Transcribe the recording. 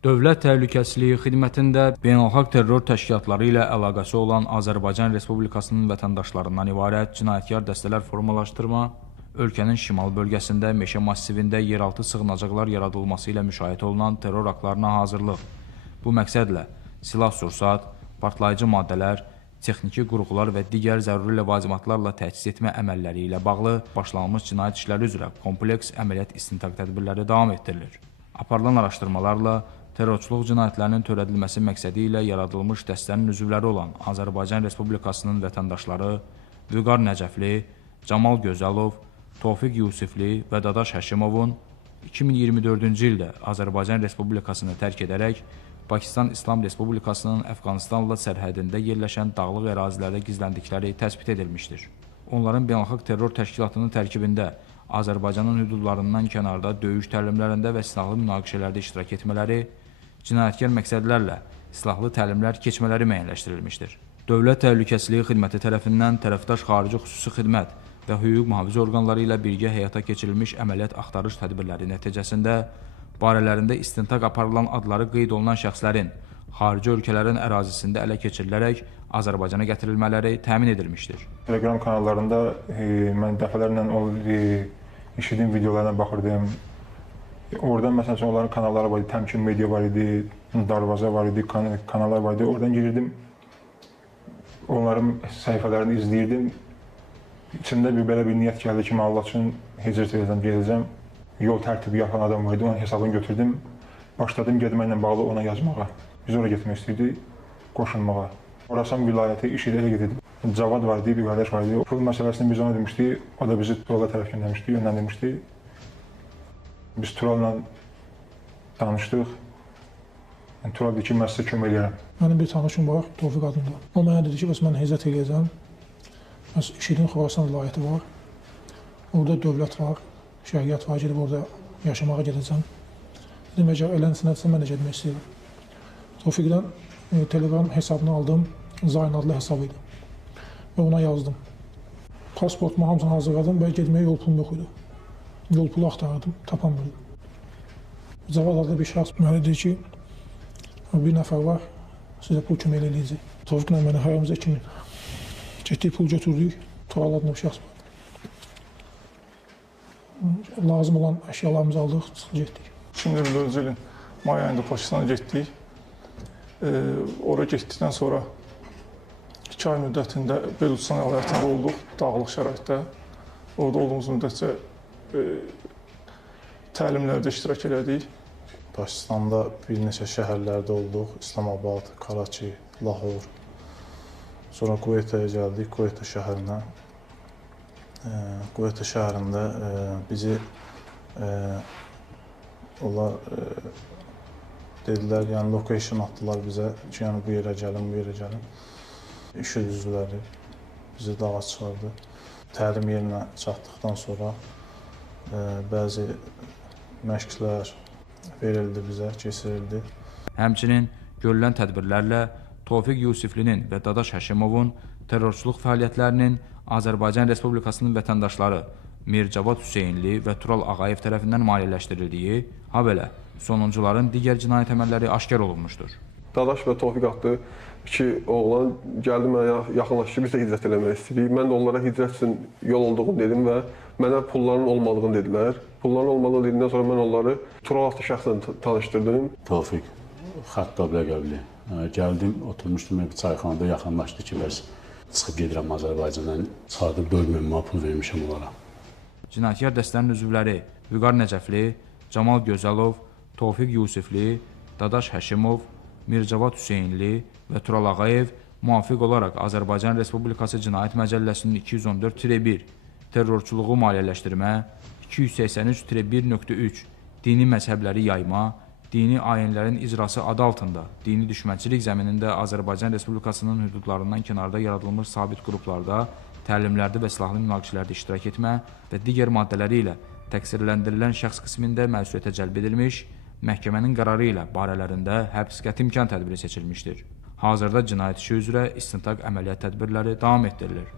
Dövlət Təhlükəsizliyi Xidmətində beynəlxalq terror təşkilatları ilə əlaqəsi olan Azərbaycan Respublikasının vətəndaşlarından ibarət cinayətkar dəstələr formalaşdırma, ölkənin şimal bölgəsində meşə massivində yeraltı sığınacaqlar yaradılması ilə müşahidə olunan terror aktlarına hazırlıq. Bu məqsədlə silah-sursat, partlayıcı maddələr, texniki qurğular və digər zəruri ləvazimatlarla təchiz etmə əməlləri ilə bağlı başlanmış cinayət işləri üzrə kompleks əməliyyat istintaq tədbirləri davam etdirilir. Aparılan araşdırmalarla terrorçuluq cinayətlərinin törədilməsi məqsədi ilə yaradılmış dəstənin üzvləri olan Azərbaycan Respublikasının vətəndaşları Vüqar Nəcəfli, Camal Gözəlov, Tofiq Yusifli və Dadaş Həşimovun 2024-cü ildə Azərbaycan Respublikasını tərk edərək Pakistan İslam Respublikasının Əfqanistanla sərhədində yerləşən dağlıq ərazilərdə gizləndikləri təsbit edilmişdir. Onların beynəlxalq terror təşkilatının tərkibində Azərbaycanın hüdudlarından kənarda döyüş təlimlərində və silahlı münaqişələrdə iştirak etmələri, cinayətkar məqsədlərlə silahlı təlimlər keçmələri müəyyənləşdirilmişdir. Dövlət Təhlükəsizliyi Xidməti tərəfindən tərəfdaş xarici xüsusi xidmət və hüquq mühafizə orqanları ilə birgə həyata keçirilmiş əməliyyat axtarış tədbirləri nəticəsində barələrində istintaq aparılan adları qeyd olunan şəxslərin xarici ölkələrin ərazisində ələ keçirilərək Azərbaycana gətirilmələri təmin edilmişdir. Telegram kanallarında mən dəfələrlə işlədiyim videolarına baxırdım. Oradan məsələn onların kanalları var idi, Təmkin Media var idi, Darvaza var idi, kanallar var idi. Oradan girirdim, onların səhifələrini izləyirdim. İçimdə belə bir niyyət gəldi ki, Allah üçün hicrət edəcəm, gedəcəm. Yol tərtibi yapan adam var idi, onun hesabını götürdüm. Başladım gedməklə bağlı ona yazmağa. Biz oraya getmək istəyirdik, qoşulmağa. Orasan vilayəti iş ilə gedirdik. Cavad var idi, bir qardaş var idi. Pul məsələsini biz ona demişdik, o da bizi Turala tərəf göndərmişdi, yönləndirmişdi. Biz Tural'la danışdıq. Tural dedi ki, mən sizə kömək eləyərəm. Mənim bir tanışım var, Tofiq adında. O mənə dedi ki, bəs mən hicrət eləyəcəm. Bəs işidin Xorasan vilayəti var. Orada dövlət var, şəriət var, gedib orada yaşamağa gedəcəm. Dedim, əgər eləsinədirsə, mən də gedmək istəyirəm. Tofiqdən Telegram hesabını aldım, Zayn adlı hesab idi. Və ona yazdım. Pasportumu hamısını hazırladım və getməyə yol pulum yox idi. Yol pulu axtarırdım, tapamırdım. Cavad adlı bir şəxs mənə dedi ki, bir nəfər var, sizə pul kömək eləyəcək. Tofiqlə mənə haramıza 2000. Getdik, pul götürdük, Tural adlı bir şəxs vardı. Lazım olan əşyalarımızı aldıq, çıxıb getdik. 2024-cü ilin may ayında Pakistana getdik. Oraya getdikdən sonra 2 ay müddətində Beluçistan ərazilərində olduq, dağlıq şəraitdə. Orada olduğumuz müddətcə təlimlərdə iştirak elədik. Pakistanda bir neçə şəhərlərdə olduq, İslamabad, Karachi, Lahor. Sonra Kuveytəyə gəldik, Kuveytə şəhərinə. Kuveytə şəhərində bizi onlar dedilər, yəni location atdılar bizə ki, yəni bu yerə gəlin, bu yerə gəlin. İşid üzvləri bizi dağa çıxardı. Təlim yerinə çatdıqdan sonra bəzi məşqlər verildi bizə, keçirildi. Həmçinin görülən tədbirlərlə Tofiq Yusiflinin və Dadaş Həşimovun terrorçuluq fəaliyyətlərinin Azərbaycan Respublikasının vətəndaşları Mircavad Hüseynli və Tural Ağayev tərəfindən maliyyələşdirildiyi, habelə sonuncuların digər cinayət əməlləri aşkar olunmuşdur. Dadaş və Tofiq adlı iki oğlan gəldi mənə yaxınlaşdı, biz də hicrət eləmək istəyirik. Mən də onlara hicrət üçün yol olduğunu dedim və mənə pulların olmadığını dedilər. Pulların olmadığını dedikdən sonra mən onları Tural adlı şəxslə tanışdırdım. Tofiq Xattab ləqəbli. Gəldim, oturmuşdum bir çayxanada, yaxınlaşdı ki, bəs çıxıb gedirəm Azərbaycandan, çıxardıb 4000 manat pul vermişəm onlara. Cinayətkar dəstənin üzvləri Vüqar Nəcəfli, Camal Gözəlov, Tofiq Yusifli, Dadaş Həşimov, Mircavad Hüseynli və Tural Ağayev müvafiq olaraq Azərbaycan Respublikası Cinayət Məcəlləsinin 214-1 terrorçuluğu maliyyələşdirmə, 283-1.3 dini məzhəbləri yayma, dini ayinlərin icrası adı altında dini düşmənçilik zəminində Azərbaycan Respublikasının hüdudlarından kənarda yaradılmış sabit qruplarda, təlimlərdə və silahlı münaqişələrdə iştirak etmə və digər maddələri ilə təqsirləndirilən şəxs qismində məsuliyyətə cəlb edilmiş, məhkəmənin qərarı ilə barələrində həbs qəti imkan tədbiri seçilmişdir. Hazırda cinayət işi üzrə istintaq əməliyyat tədbirləri davam etdirilir.